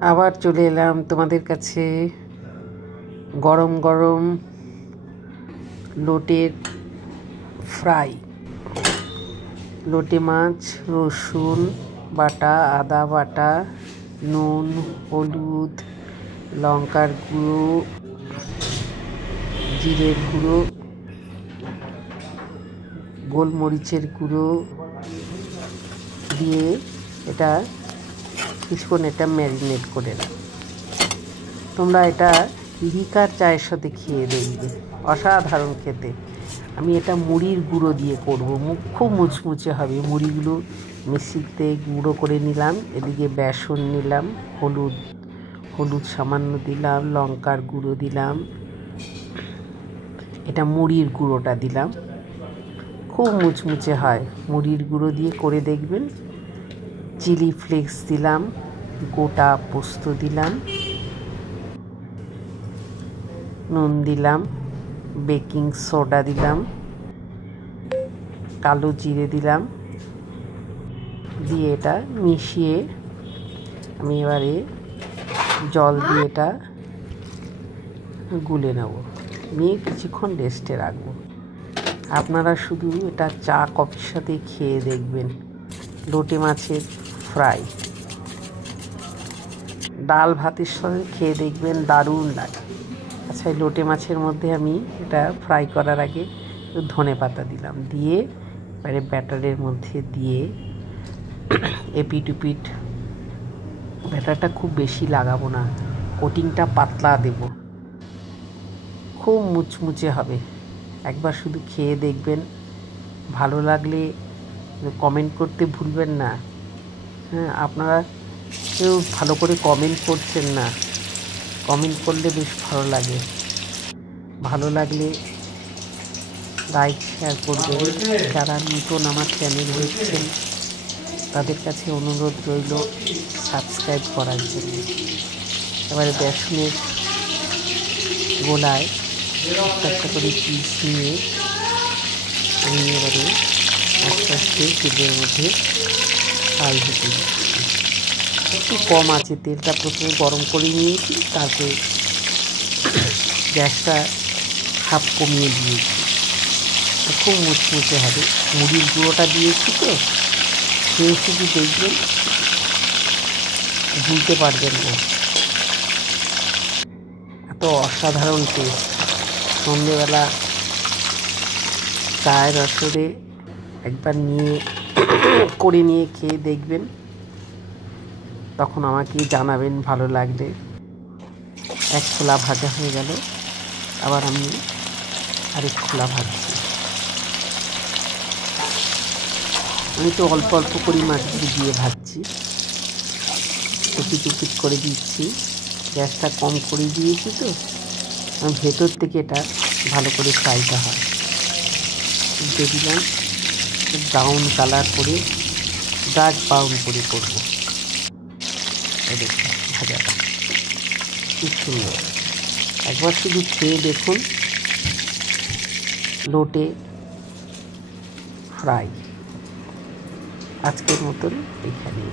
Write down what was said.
আবার চলে এলাম তোমাদের কাছে গরম গরম লোটের ফ্রাই। লোটে মাছ, রসুন বাটা, আদা বাটা, নুন, হলুদ, লঙ্কার গুঁড়ো, জিরের গুঁড়ো, গোলমরিচের গুঁড়ো দিয়ে এটা কিছুক্ষণ ম্যারিনেট করে নাও। তোমরা এটা লিকার চায়ের সাথে খেয়ে দেখবে, অসাধারণ খেতে। আমি এটা মুড়ির গুঁড়ো দিয়ে করব, খুব মুচমুচে হবে। মুড়িগুলো মিক্সিতে গুঁড়ো করে নিলাম, এদিকে বেসন নিলাম, হলুদ সামান্য দিলাম, লঙ্কার গুঁড়ো দিলাম, এটা মুড়ির গুঁড়োটা দিলাম, খুব মুচমুচে হয়। মুড়ির গুঁড়ো দিয়ে করে দেখবেন। চিলি ফ্লেক্স দিলাম, গোটা পোস্ত দিলাম, নুন দিলাম, বেকিং সোডা দিলাম, কালো জিরে দিলাম, দিয়ে এটা মিশিয়ে আমি এবারে জল দিয়ে এটা গুলে নেব, নিয়ে কিছুক্ষণ রেস্টে রাখবো। আপনারা শুধু এটা চা কফির সাথে খেয়ে দেখবেন। লোটে মাছের ফ্রাই ডাল ভাতের সাথে খেয়ে দেখবেন, দারুণ লাগে। আচ্ছা, এই লোটে মাছের মধ্যে আমি এটা ফ্রাই করার আগে ধনে পাতা দিলাম, দিয়ে এবারে ব্যাটারের মধ্যে দিয়ে এপিট উপিট, ব্যাটারটা খুব বেশি লাগাবো না, কোটিংটা পাতলা দেব, খুব মুচমুচে হবে। একবার শুধু খেয়ে দেখবেন, ভালো লাগলে কমেন্ট করতে ভুলবেন না। হ্যাঁ, আপনারা কেউ ভালো করে কমেন্ট করছেন না, কমেন্ট করলে বেশ ভালো লাগে। ভালো লাগলে লাইক শেয়ার করবেন। যারা নতুন আমার চ্যানেল দেখছেন তাদের কাছে অনুরোধ রইল সাবস্ক্রাইব করার জন্য। এবারে বেসনের গোলায় একটা করে পিস নিয়ে আমি এবারে আস্তে আস্তে তেলের মধ্যে ফ্রাই হতে দিচ্ছি। একটু কম আছে, তেলটা প্রথমে গরম করে নিয়েছি, তারপরে গ্যাসটা হাফ কমিয়ে দিয়েছি। খুব মুচমুচে হবে, মুড়ির গুঁড়োটা দিয়েছি তো, খেয়ে শুধু দেখবেন, ভুলতে পারবেন না। এত অসাধারণ টেস্ট। সন্ধ্যেবেলা চায়ের আসরে একবার করে নিয়ে খেয়ে দেখবেন, তখন আমাকে জানাবেন ভালো লাগলে। এক খোলা ভাজা হয়ে গেল, আবার আমি আরেক খোলা ভাজছি। আমি তো অল্প অল্প করে মাছগুলো দিয়ে ভাজছি, টুপিট করে দিচ্ছি। গ্যাসটা কম করে দিয়েছি তো, ভেতর থেকে এটা ভালো করে ফ্রাইটা হয়। দিয়ে দিলাম, ব্রাউন কালার করে, ডার্ক ব্রাউন করে করবো। দেখুন ভাজাটা খুব সুন্দর। একবার শুধু খেয়ে দেখুন লোটে ফ্রাই। আজকের মতন এখানেই।